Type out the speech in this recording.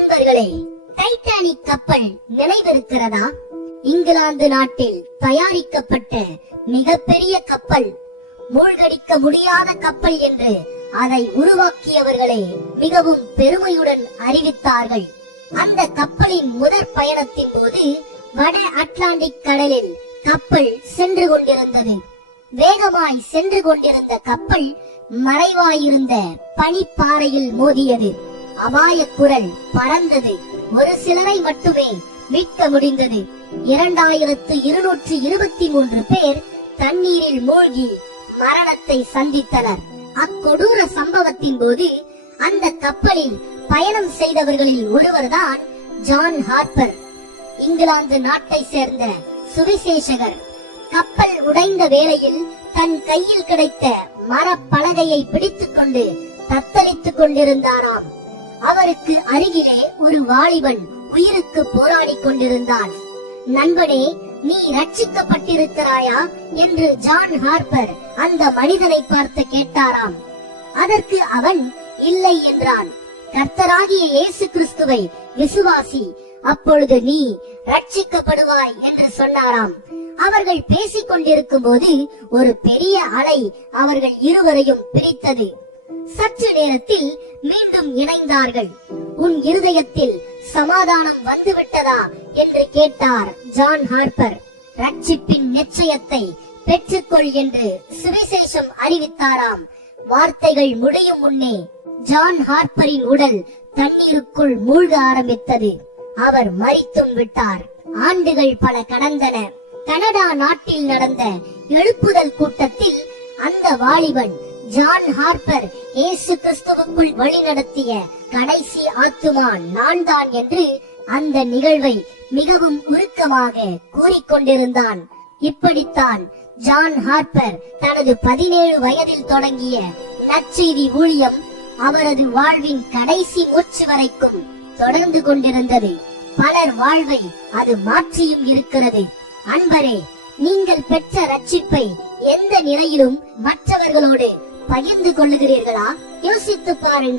நண்பர்களே டைட்டானிக் கப்பல் நினைவிருக்கிறதா? இங்கிலாந்து நாட்டில் தயாரிக்கப்பட்ட மிகப்பெரிய கப்பல் மூழ்கடிக்க முடியாத கப்பல் என்று அதை உருவாக்கியவர்களே மிகவும் பெருமையுடன் அறிவித்தார்கள். அந்த கப்பலின் முதற் பயணத்தின் போது வட அட்லாண்டிக் கடலில் கப்பல் சென்று கொண்டிருந்தது. வேகமாய் சென்று கொண்டிருந்த கப்பல் மறைவாயிருந்த பனிப்பாறையில் மோதியது. அபாய குரல் பறந்தது. ஒரு சிலரை மட்டுமே மீட்க முடிந்தது. இரண்டாயிரத்து இருநூற்று இருபத்தி மூன்று பேர் தண்ணீரில் மூழ்கி மரணத்தை சந்தித்தனர். அக்கொடூர சம்பவத்தின் போது அந்த கப்பலில் பயணம் செய்தவர்களில் ஒருவர்தான் ஜான் ஹார்பர் இங்கிலாந்து நாட்டை சேர்ந்த சுவிசேஷகர். கப்பல் உடைந்த வேளையில் தன் கையில் கிடைத்த மரப்பலகையை பிடித்துக் கொண்டு தத்தளித்துக் கொண்டிருந்தாராம். அவருக்கு அருகிலே ஒரு வாலிபன் உயிருக்கு போராடிக் கொண்டிருந்தான். நண்பனே நீ ரட்சிக்கப்பட்டிருக்கிறாயா என்று ஜான் ஹார்பர் அந்த மனிதனை பார்த்து கேட்டாராம். அதற்கு அவன் இல்லை என்றான். கர்த்தராகிய இயேசு கிறிஸ்துவை விசுவாசி அப்பொழுது நீ ரட்சிக்கப்படுவாய் என்று சொன்னாராம். அவர்கள் பேசிக் கொண்டிருக்கும் போது ஒரு பெரிய அலை அவர்கள் இருவரையும் பிரித்தது. சற்று நேரத்தில் மீண்டும் இணைந்தார்கள். உன் இருதயத்தில் சமாதானம் வந்துவிட்டதா என்று கேட்டார் ஜான் ஹார்பர் ரட்சிப்பின் நிச்சயத்தை பெற்றுக்கொள் என்று சுவிசேஷம் அறிவித்தாராம். வார்த்தைகள் முடியும் முன்னே ஜான் ஹார்பரின் உடல் தண்ணீருக்குள் மூழ்க ஆரம்பித்தது. அவர் மறித்தும் விட்டார். ஆண்டுகள் பல கடந்தன. கனடா நாட்டில் நடந்த எழுப்புதல் கூட்டத்தில் அந்த வாலிபன் ஜான் ஹார்பர் இயேசு கிறிஸ்துவுக்குள் வழிநடத்திய கடைசி ஆத்துமா நான் தான் என்று அந்த நிகழ்வை மிகவும் உருக்கமாக கூறிக்கொண்டிருந்தான். இப்படித்தான் ஜான் ஹார்பர் தனது பதினேழு வயதில் தொடங்கிய நற்செய்தி ஊழியம் அவரது வாழ்வின் கடைசி மூச்சு வரைக்கும் தொடர்ந்து கொண்டிருந்தது. பலர் வாழ்வை அது மாற்றியும் இருக்கிறது. அன்பரே நீங்கள் பெற்ற ரட்சிப்பை எந்த நிலையிலும் மற்றவர்களோடு பகிர்ந்து கொள்ளுகிறீர்களா? யோசித்து பாருங்கள்.